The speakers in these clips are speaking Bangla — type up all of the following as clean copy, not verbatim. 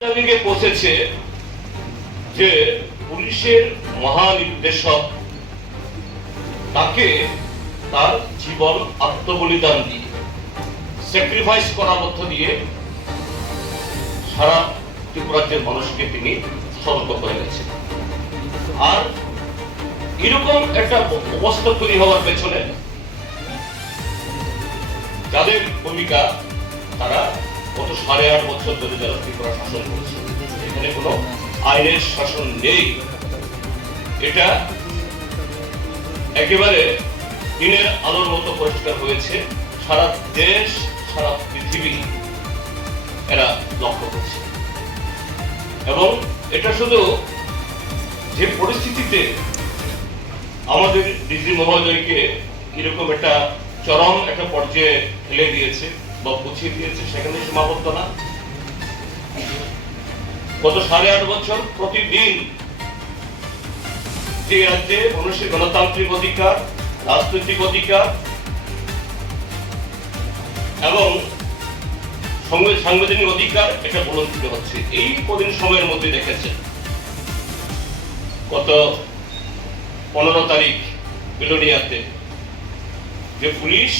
পৌঁছেছে যে পুলিশের মহানির্দেশক তাকে তার জীবন আত্মবলিদান দিয়ে স্যাক্রিফাইস করার মধ্য দিয়ে সারা ত্রিপুরাজ্যের মানুষকে তিনি সতর্ক করে গেছেন। আর এরকম একটা অবস্থা তৈরি হওয়ার পেছনে যাদের ভূমিকা, তারা গত 8.5 বছর ধরে যারা ত্রিপুরা শাসন করছে, এখানে কোনো আইনের শাসন নেই। এটা একেবারে দিনের আলোর মতো পরিষ্কার হয়েছে। সারা দেশ, সারা পৃথিবী এরা লক্ষ্য করছে। এবং এটা শুধু যে পরিস্থিতিতে আমাদের ডিজি মহোদয়কে এরকম একটা চরম একটা পর্যায়ে ফেলে দিয়েছে বা পৌঁছে দিয়েছে, সেখানে সীমাবদ্ধ না। গত 8.5 বছর প্রতিদিন যে রাজ্যে মানুষের গণতান্ত্রিক অধিকার, রাজনৈতিক অধিকার এবং সাংবিধানিক অধিকার এটা বলঞ্চিত হচ্ছে, এই কদিন সময়ের মধ্যে দেখেছেন গত 15 তারিখ বিলোনিয়াতে যে পুলিশ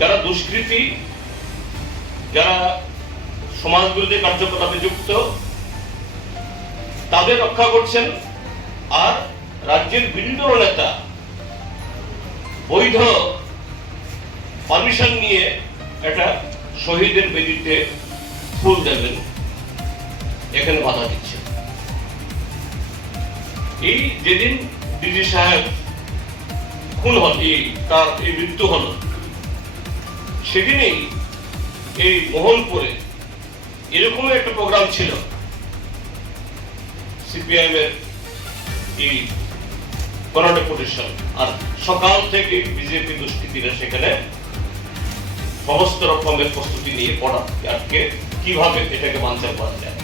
যারা দুষ্কৃতী, যারা সমাজ বিরোধী কার্যকলাপে যুক্ত, তাদের রক্ষা করছেন। আর রাজ্যের বিভিন্ন নেতা বৈধ পারমিশন নিয়ে একটা শহীদের বেদিতে ফুল দেবেন, এখানে বাধা দিচ্ছে। এই যেদিন ডিজি সাহেব খুন হল, তার এই মৃত্যু হল, সেদিনেই এই মোহনপুরে এরকম একটা প্রোগ্রাম ছিল সিপিআইএম এর এই কর্ণাটক পজিশন। আর সকাল থেকে বিজেপি দুষ্কৃতীরা সেখানে সমস্ত রকমের প্রস্তুতি নিয়ে পড়া আজকে কিভাবে এটাকে বাঞ্চাল করা যায়।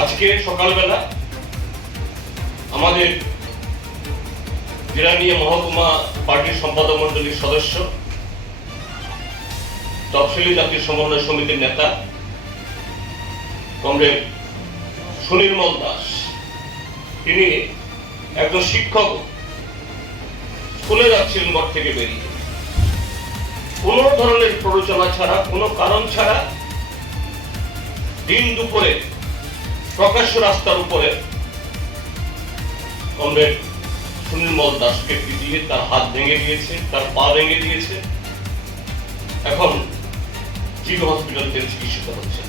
আজকে সকালবেলা আমাদের জিরানিয়া মহকুমা পার্টির সম্পাদক মন্ডলীর সদস্য, তফসিলি জাতীয় সমন্বয় সমিতির নেতা কমরেড সুনির্মল দাস, তিনি একজন শিক্ষক, স্কুলে যাচ্ছিলেন ঘর থেকে বেরিয়ে, কোন ধরনের প্ররোচনা ছাড়া, কোনো কারণ ছাড়া দিন দুপুরে প্রকাশ্য রাস্তার উপরে কমরেড সুনির্মল দাসকে পিটিয়ে তার হাত ভেঙে দিয়েছে, তার পা ভেঙে দিয়েছে। এখন জিবি হসপিটালে চিকিৎসিত হচ্ছে।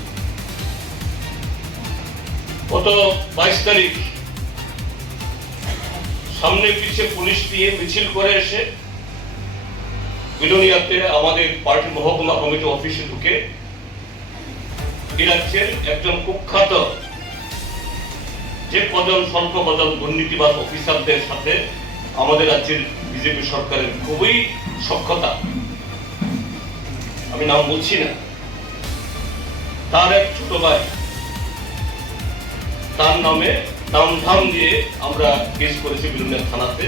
গত 22 তারিখ সামনে পিছিয়ে পুলিশ দিয়ে মিছিল করে এসে বিলোনিয়াতে আমাদের পার্টি মহকুমা কমিটি অফিসে ঢুকে এই রাজ্যের একজন কুখ্যাত যে কজন স্বল্প কজন দুর্নীতিবাজ অফিসারদের সাথে আমাদের রাজ্যের বিজেপি সরকারের খুবই সখ্যতা, আমি নাম বলছি না, তার এক ছোট ভাই, তার নামে নামধাম দিয়ে আমরা কেস করেছি বিলোনিয়া থানাতে।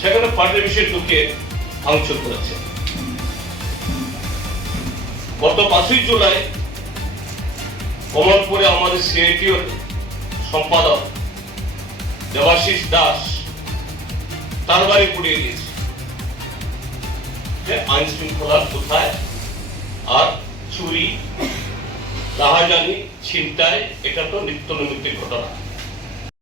সেখানে পার্টি বিষয়ে ঢুকে ভাঙচুর করেছে। গত 5ই জুলাই কমলপুরে আমাদের সিআইটির সম্পাদক দেবাশিস দাস তার বাড়ি পুড়িয়ে দিয়েছে। আইন শৃঙ্খলা কোথায়? আর চুরি, রাহাজানি, ছিনতাই, এটা তো নিত্য নৈমিত্তিক ঘটনা।